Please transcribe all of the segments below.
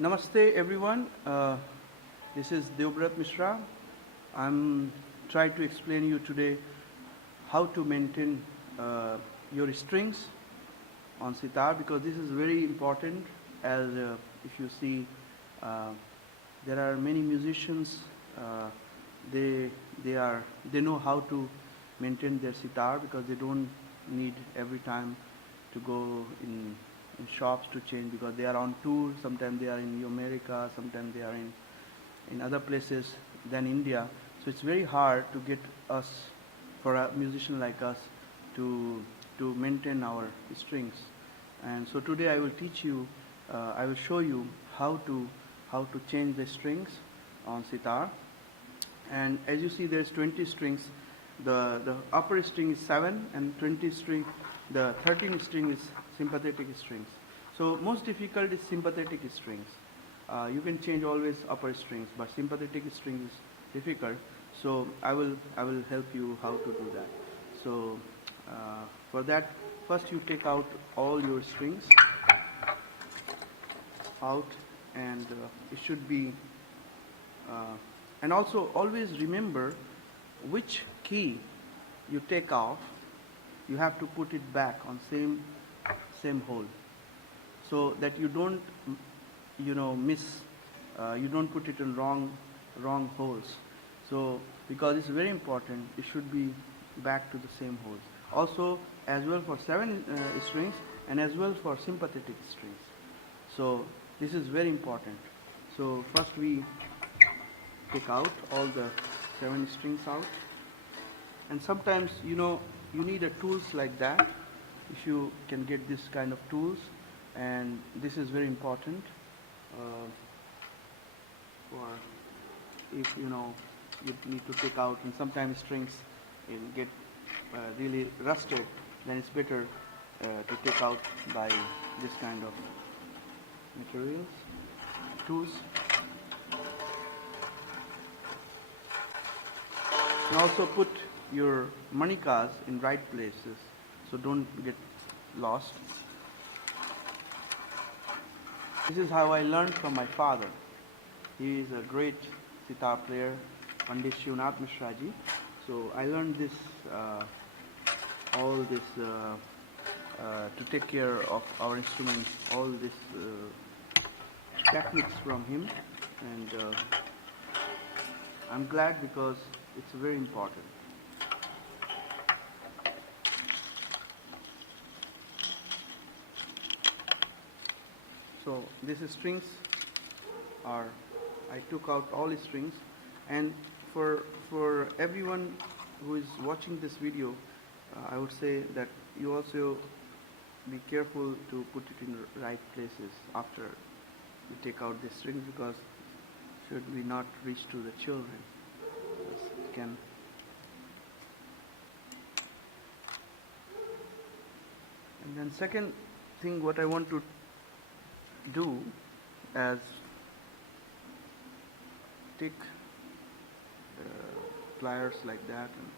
Namaste everyone. This is Deobrat Mishra. I'm trying to explain you today how to maintain your strings on sitar, because this is very important. As if you see, there are many musicians. They know how to maintain their sitar because they don't need every time to go in shops to change, because they are on tour. Sometimes they are in America, sometimes they are in other places than India. So it's very hard to get us, for a musician like us, to maintain our strings. And so today I will teach you, I will show you how to change the strings on sitar. And as you see, there's 20 strings. The upper string is 7, and 20 string, the 13 string is sympathetic strings. So most difficult is sympathetic strings. You can change always upper strings, but sympathetic string is difficult. So I will help you how to do that. So for that, first you take out all your strings out, and it should be. And also always remember which key you take off. You have to put it back on same hole, so that you don't miss. You don't put it in wrong holes. So because it's very important, it should be back to the same holes. Also, as well for 7 strings, and as well for sympathetic strings. So this is very important. So first we take out all the 7 strings out. And sometimes you need a tools like that. If you can get this kind of tools, and this is very important for if you need to take out, and sometimes strings get really rusted, then it's better to take out by this kind of materials, tools. And also put your manikas in right places, so don't get lost. This is how I learned from my father. He is a great sitar player, Pandit Shivnath Mishra ji. So I learned this, all this to take care of our instruments, all this techniques from him, and I'm glad because it's very important. So these strings are, I took out all the strings, and for everyone who is watching this video, I would say that you also be careful to put it in the right places after you take out the strings, because should we not reach to the children. It can. And then second thing what I want to do as take pliers like that, and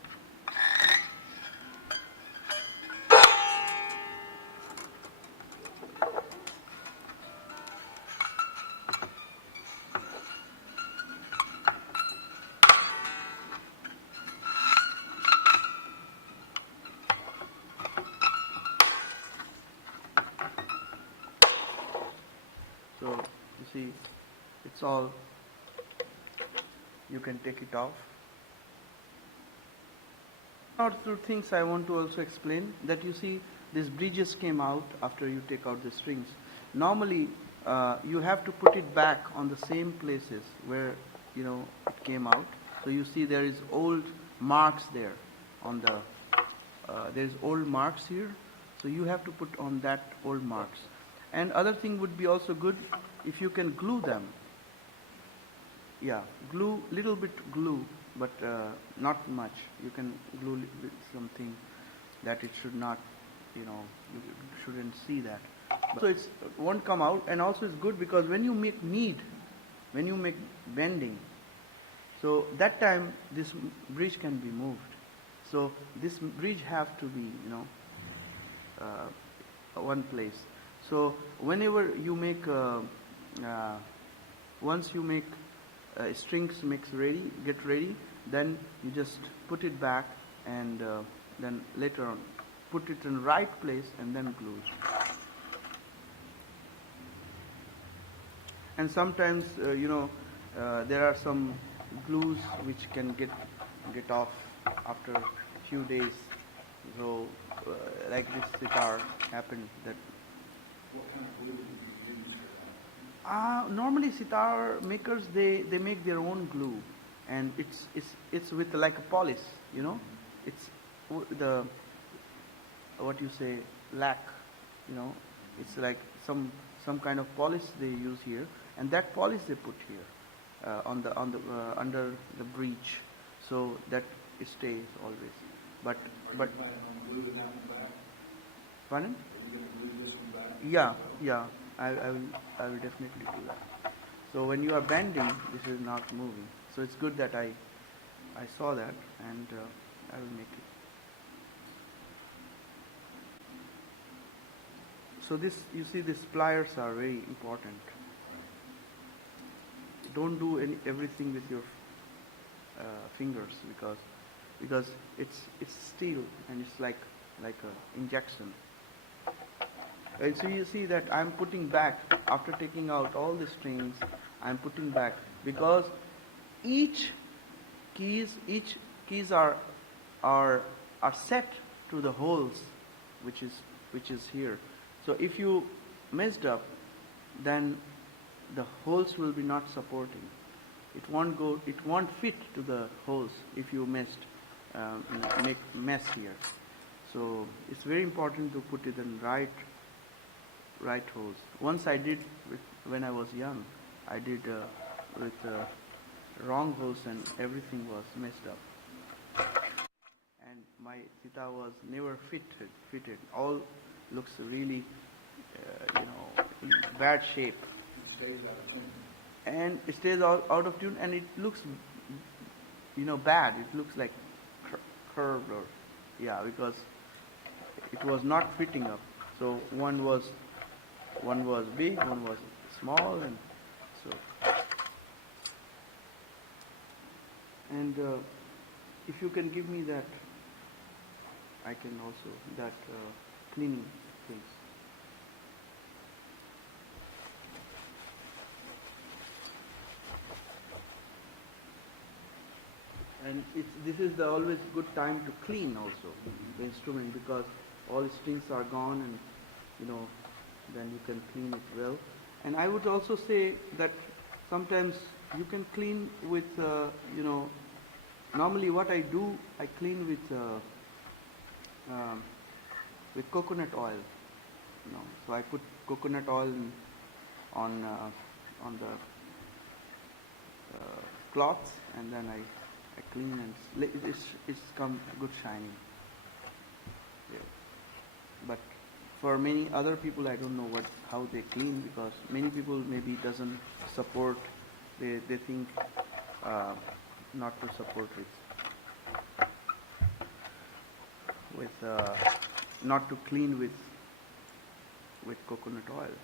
so you see it's all, you can take it off. Now two things I want to also explain, that you see these bridges came out after you take out the strings. Normally you have to put it back on the same places where it came out. So you see there is old marks there on the there's old marks here, so you have to put on that old marks. And other thing would be also good if you can glue them. Yeah, glue, little bit glue, but not much. You can glue with something that it should not, you shouldn't see that. So it won't come out, and also it's good because when you make knead, when you make bending, so that time this bridge can be moved. So this bridge have to be, one place. So whenever you make uh, once you make strings get ready, then you just put it back and then later on put it in right place and then glue it. And sometimes there are some glues which can get off after a few days. So like this sitar happened that. What kind of glue do you use for that? Normally sitar makers they make their own glue, and it's with like a polish, it's the what you say lac, it's like some kind of polish they use here, and that polish they put here on the under the breech, so that it stays always. But Are you planning on gluing that one back? pardon? Are you going to glue this one back? Yeah, I will definitely do that. So when you are bending, this is not moving. So it's good that I saw that, and I will make it. So this, you see, these pliers are very important. Don't do everything with your fingers because it's steel and it's like a injection. And so you see that I'm putting back after taking out all the strings. I'm putting back because each keys are set to the holes which is here. So if you messed up, then the holes will be not supporting. It won't fit to the holes if you make mess here. So it's very important to put it in right holes. Once I did when I was young, I did with wrong holes and everything was messed up. And my sitar was never fitted. All looks really, in bad shape. It stays out of tune. And it stays out of tune, and it looks, bad. It looks like curved because it was not fitting up. So one was big, one was small, and so. And if you can give me that, I can also that cleaning things. And this is the always good time to clean also the instrument, because all strings are gone, and then you can clean it well. And I would also say that sometimes you can clean with normally what I do, I clean with coconut oil. So I put coconut oil on the cloths, and then I clean, and it's come good shining. Yeah. But for many other people, I don't know how they clean, because many people maybe doesn't support. They think not to support with not to clean with coconut oil.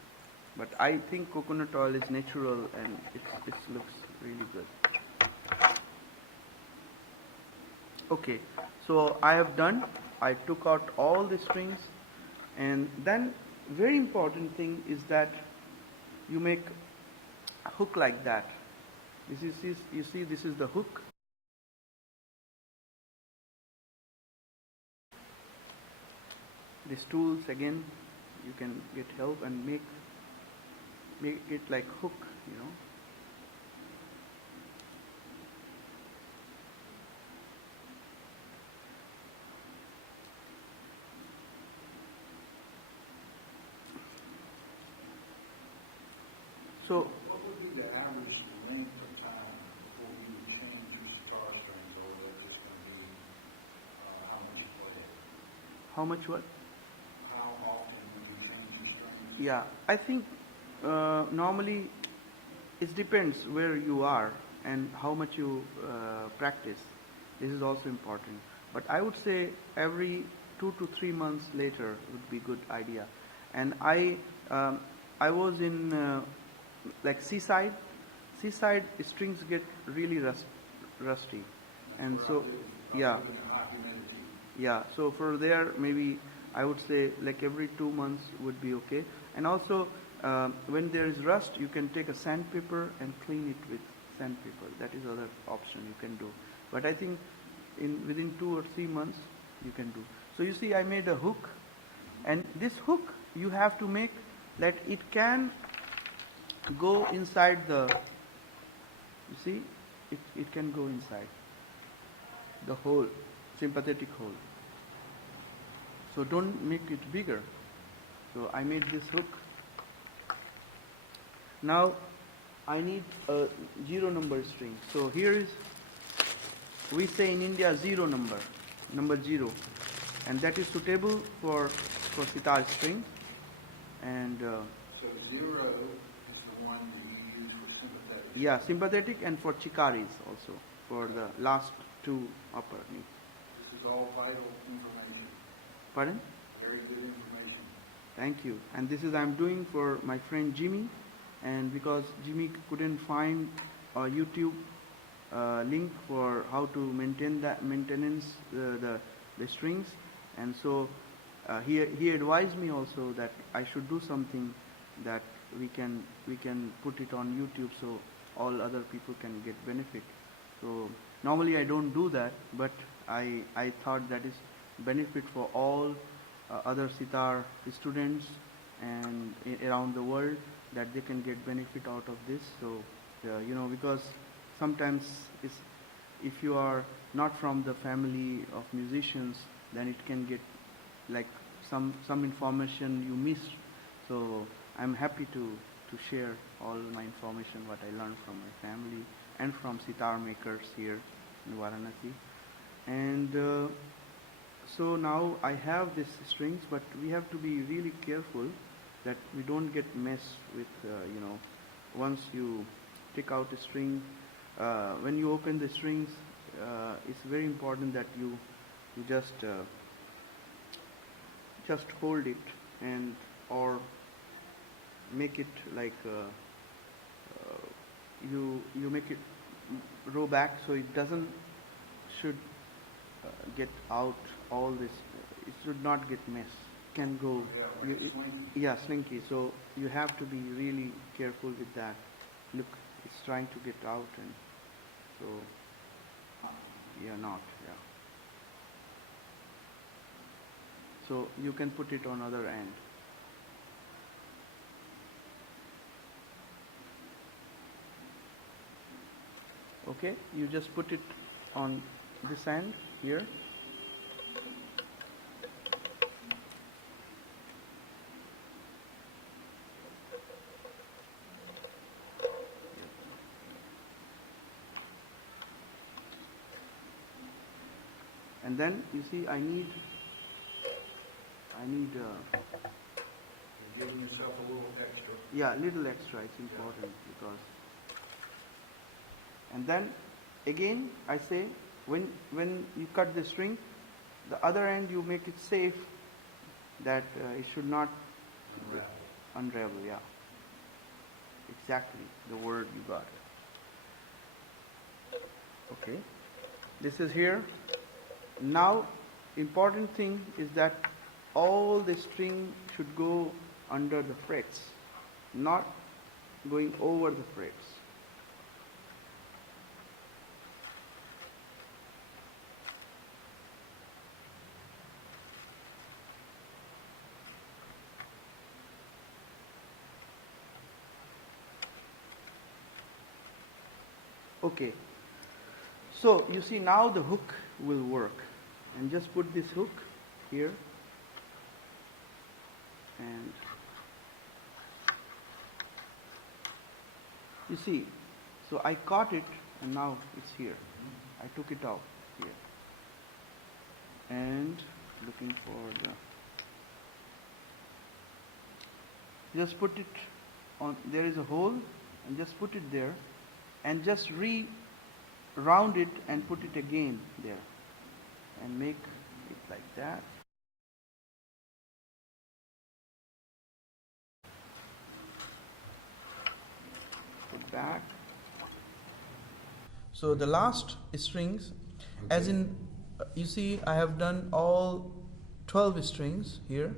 But I think coconut oil is natural, and it looks really good. Okay, so I have done. I took out all the strings, and then very important thing is that you make a hook like that. You see, this is the hook. These tools, again, you can get help and make it like hook, So What would be the average length of time before you would change your sitar strings, or is it just going to be how much you play? how much what? How often would you change your strings? Yeah, I think normally it depends where you are and how much you practice. This is also important. But I would say every 2 to 3 months later would be good idea. And I was in like seaside strings get really rusty, and so yeah, so for there maybe I would say like every 2 months would be okay. And also when there is rust, you can take a sandpaper and clean it with sandpaper. That is other option you can do. But I think within 2 or 3 months you can do. So you see, I made a hook, and this hook you have to make that it can go inside the, you see, it can go inside the hole, sympathetic hole. So don't make it bigger. So I made this hook. Now I need a 0 number string. So here is, we say in India 0 number 0, and that is suitable for sitar string. And So 0 is the one that you use for sympathetic. yeah, sympathetic, and for chikaris also, for the last 2 upper knee. This is all vital information. Pardon? Very good information. Thank you. And this is I'm doing for my friend Jimmy, and because Jimmy couldn't find a YouTube link for how to maintain that maintenance the strings, and so he advised me also that I should do something that we can put it on YouTube so all other people can get benefit. So normally I don't do that, but I thought that is benefit for all other sitar students and around the world, that they can get benefit out of this. So because sometimes if you are not from the family of musicians, then it can get like some information you miss. So I'm happy to share all my information what I learned from my family and from sitar makers here in Varanasi. And so now I have these strings, but we have to be really careful that we don't get messed with, once you take out a string, when you open the strings, it's very important that you just hold it, and or make it like you make it row back, so it should get out all this. It should not get messed. Can go, slinky. So you have to be really careful with that. Look, it's trying to get out, and so not. So you can put it on other end. Okay, you just put it on this end here. And then you see, I need You're giving yourself a little extra. yeah, little extra. It's important because. And then again I say, when you cut the string, the other end you make it safe, that it should not unravel. Yeah, exactly the word you got. Okay, this is here. Now important thing is that all the string should go under the frets, not going over the frets. Okay, so you see now the hook will work, and just put this hook here, and you see, so I caught it, and now it's here. I took it out here, and looking for just put it on, there is a hole, and just put it there, and just round it and put it again there, and make it like that. back. So the last strings, as in, you see I have done all 12 strings here,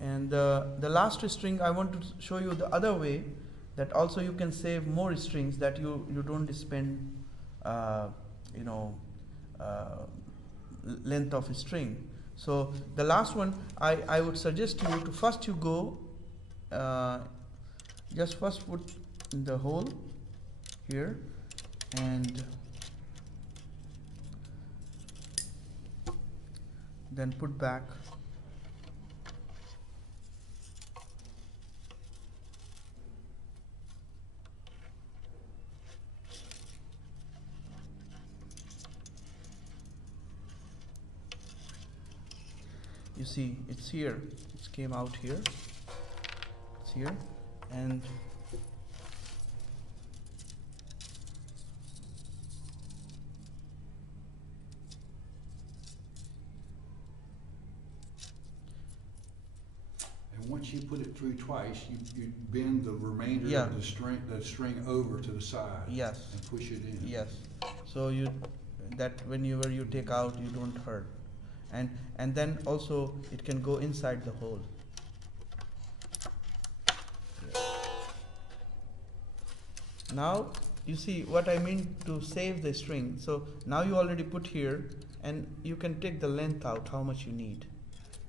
and the last string I want to show you the other way, that also you can save more strings, that you don't spend length of string. So the last one, I would suggest you to first you go just first put in the hole here, and then put back. You see it's here, it came out here, it's here, and once you put it through twice, you bend the remainder of the string over to the side. Yes. And push it in. Yes. So that whenever you take out, you don't hurt, and then also it can go inside the hole. Now you see what I mean to save the string. So now you already put here, and you can take the length out how much you need.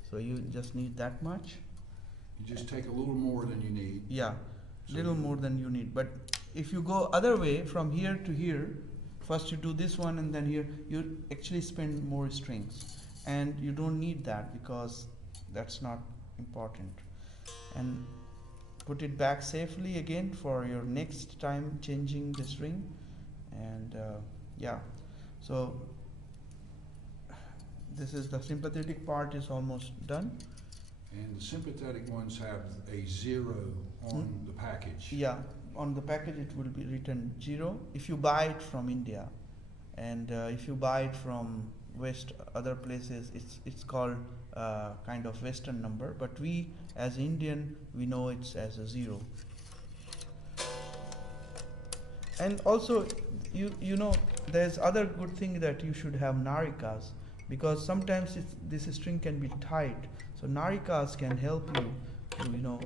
So you just need that much. You just take a little more than you need. Yeah, so little more than you need. But if you go other way from here to here, first you do this one and then here, you actually spend more strings, and you don't need that because that's not important. And put it back safely again for your next time changing the string. And yeah, so this is the sympathetic part is almost done. And the sympathetic ones have a 0 on the package. Yeah, on the package it will be written 0 if you buy it from India, and if you buy it from other places, it's called kind of Western number, but we as Indian, we know it's as a 0. And also you know there's other good thing that you should have narikas, because sometimes this string can be tight. So narikas can help you to,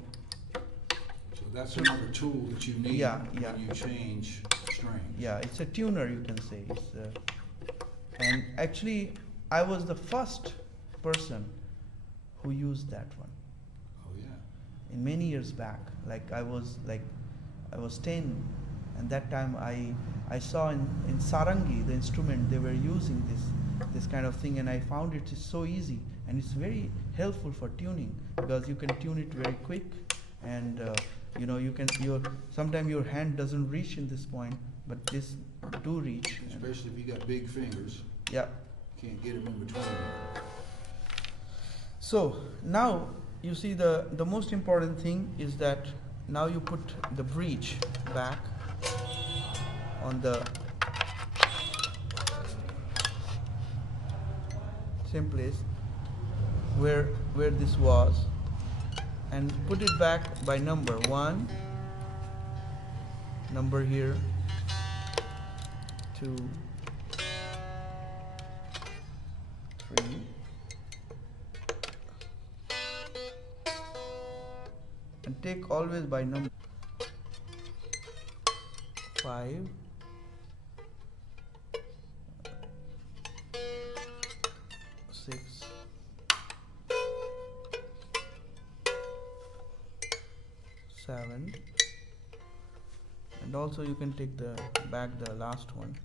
So that's another tool that you need when you change strings. Yeah, it's a tuner, you can say. And actually, I was the first person who used that one. Oh yeah. In many years back, I was 10, and that time I saw in sarangi, the instrument, they were using this kind of thing, and I found it is so easy, and it's very helpful for tuning, because you can tune it very quick, and sometimes your hand doesn't reach in this point, but this do reach. Especially if you got big fingers. Yeah. Can't get them in between there. So now you see the most important thing is that now you put the breech back on the same place where this was, and put it back by number 1, number here 2, 3, and take always by number 5, 6, 7, and also you can take the last one.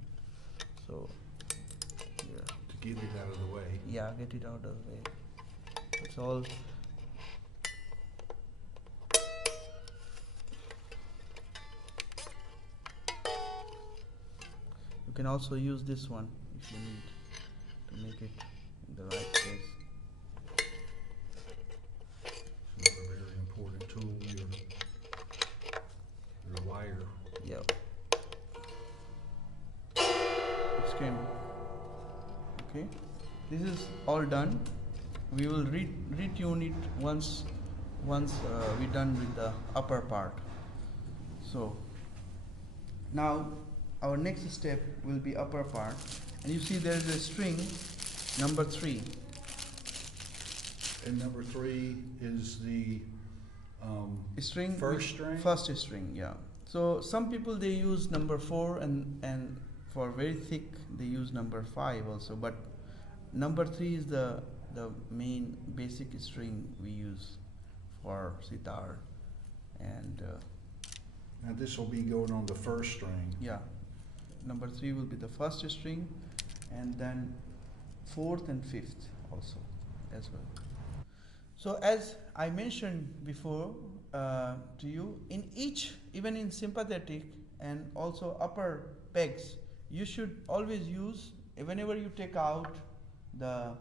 So here, to get it out of the way. Yeah, get it out of the way. It's all. You can also use this one if you need to make it in the right place. Another very important tool, your wire. Yep. It's came. Okay. This is all done. We will retune it once we're done with the upper part. So Now our next step will be upper part, and you see there is a string number 3. And number 3 is the String first string? First string, yeah. So some people they use number 4, and for very thick they use number 5 also, but number 3 is the main basic string we use for sitar. And now this will be going on the first string. yeah, number 3 will be the first string, and then 4th and 5th also as well. So as I mentioned before to you, in each, even in sympathetic and also upper pegs, you should always use, whenever you take out the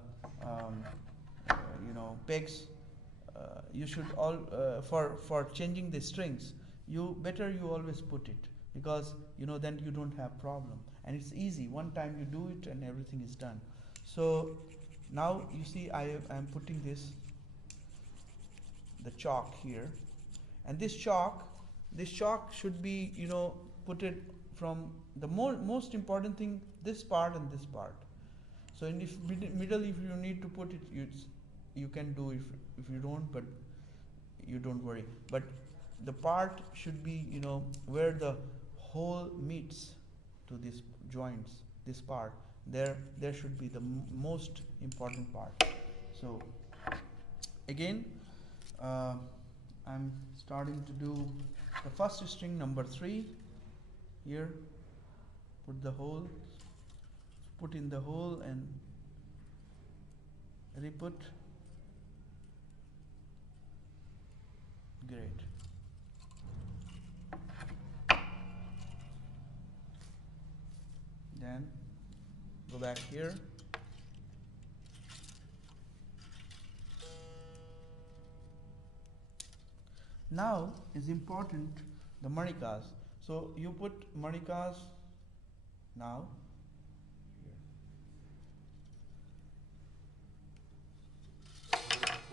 pegs, you should for changing the strings, you always put it, because then you don't have problem, and it's easy. One time you do it and everything is done. So now you see I am putting the chalk here, and this chalk should be put it from the most important thing, this part and this part. So in the middle, if you need to put it, you can do. If you don't, but you don't worry. But the part should be where the hole meets to these joints, this part, there should be the most important part. So again, I'm starting to do the first string number 3 here. Put in the hole and re-put. Great. Then go back here. Now is important the marikas. So you put marikas now.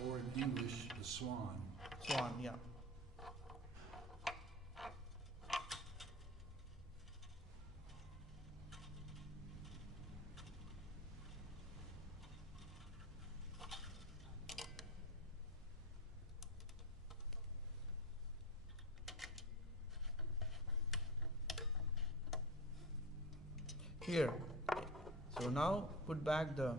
Or in English, the swan. Swan, yeah. Here. So now put back the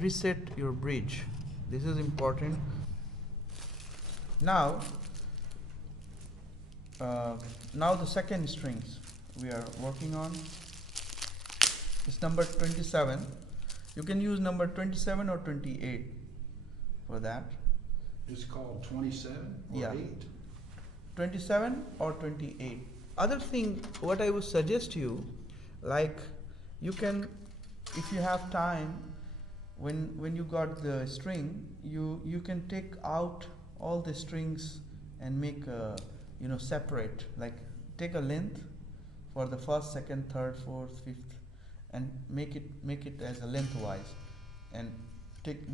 reset your bridge. This is important. Now the second strings we are working on is number 27. You can use number 27 or 28 for that. It's called 27 or Yeah. 8? 27 or 28. Other thing, what I would suggest you, like you can, if you have time, when you got the string, you can take out all the strings and make separate, like take a length for the first, second, third, fourth, fifth, and make it as a lengthwise, and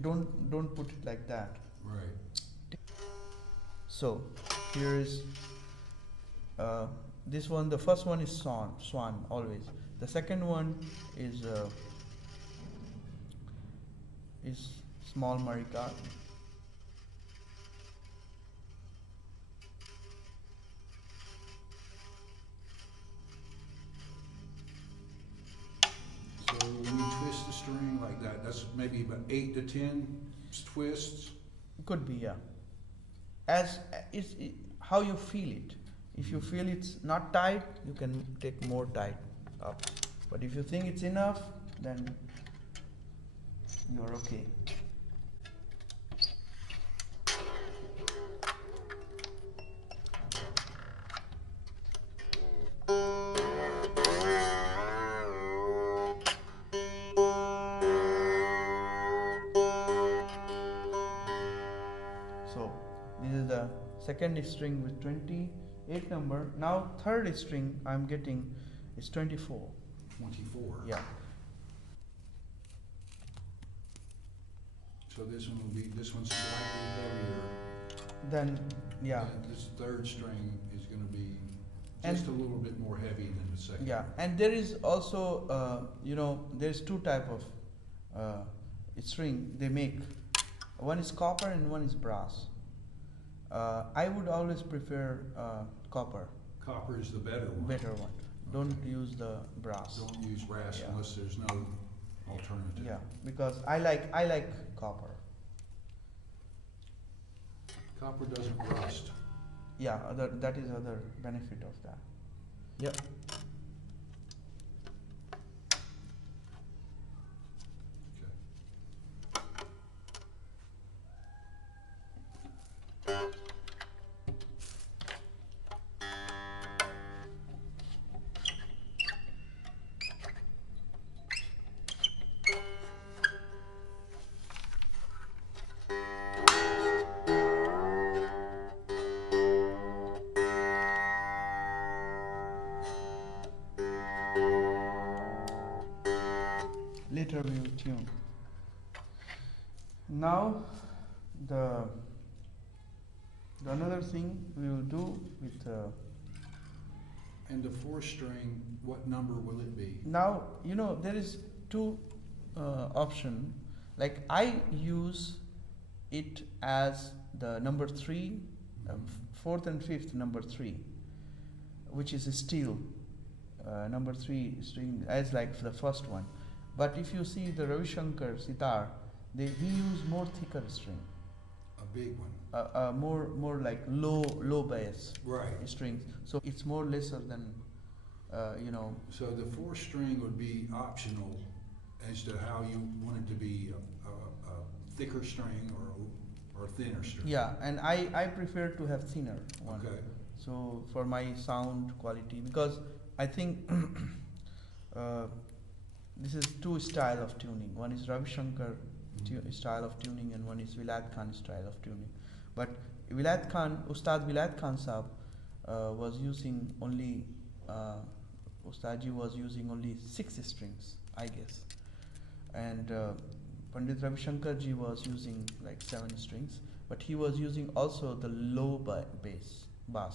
don't put it like that. Right. So here is this one. The first one is swan always. The second one is small marika. So when you twist the string like that, that's maybe about 8 to 10 twists. Could be, yeah. As is how you feel it. If you feel it's not tight, you can take more tight up. But if you think it's enough, then you're okay. second string with 28 number. Now third string I'm getting is 24. 24. Yeah. So this one's slightly heavier. Then yeah. And this third string is going to be And- just a little bit more heavy than the second. Yeah, and there is also there's two type of string they make. One is copper and one is brass. I would always prefer copper, Copper is the better one. better one. Don't use the brass. Don't use brass Yeah. unless there's no alternative. Yeah, because I like copper. Copper doesn't rust. Yeah, that is other benefit of that. Yep. Okay. Later we will tune. Now the another thing we will do with And the fourth string, what number will it be? now there is two option. Like I use it as the number 3, fourth and fifth number 3, which is still number 3 string as like the first one. But if you see the Ravi Shankar sitar, he use more thicker string, A big one. more like low bass Right. strings. So it's more lesser than So the fourth string would be optional as to how you want it to be a thicker string or thinner string. Yeah, and I prefer to have thinner one. Okay. So for my sound quality, because I think this is two style of tuning. One is Ravi Shankar style of tuning, and one is Vilayat Khan style of tuning. But Vilayat Khan, Ustad Vilayat Khan Sahab was using only Ustadji was using only 6 strings, I guess, and Pandit Ravi Shankar ji was using like 7 strings, but he was using also the low bass, low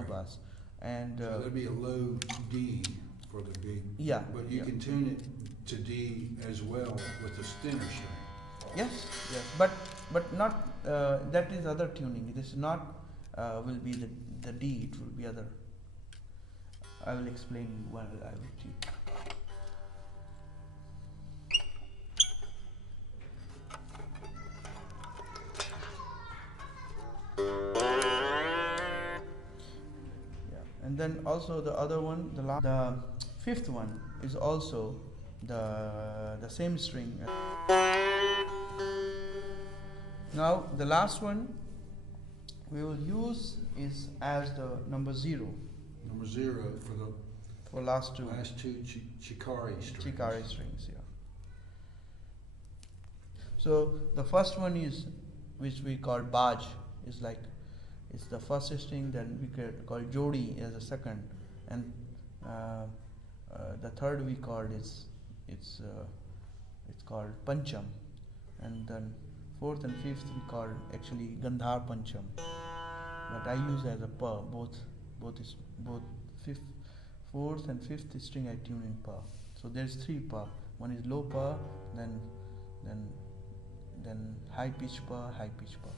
Right. bass, and So there'd be a low D for the big. yeah, But you yeah. can tune it to D as well with the thinner string. Yes, but not that is other tuning. This is not will be the D. It will be other. I will explain you when I will tune. Yeah, and then also the other one, the fifth one is also the same string. Now the last one we will use is as the number 0 Number 0 for last two last two Chikari strings. Chikari strings. Yeah. So the first one is, which we call Baj, is like it's the first string. Then we could call Jodi as a second, and the third we called it's called Pancham, and then fourth and fifth we called actually Gandhar Pancham. But I use as a pa, both fifth, fourth and fifth string I tune in pa. So there's 3 pa. One is low pa, then high pitch pa, high pitch pa.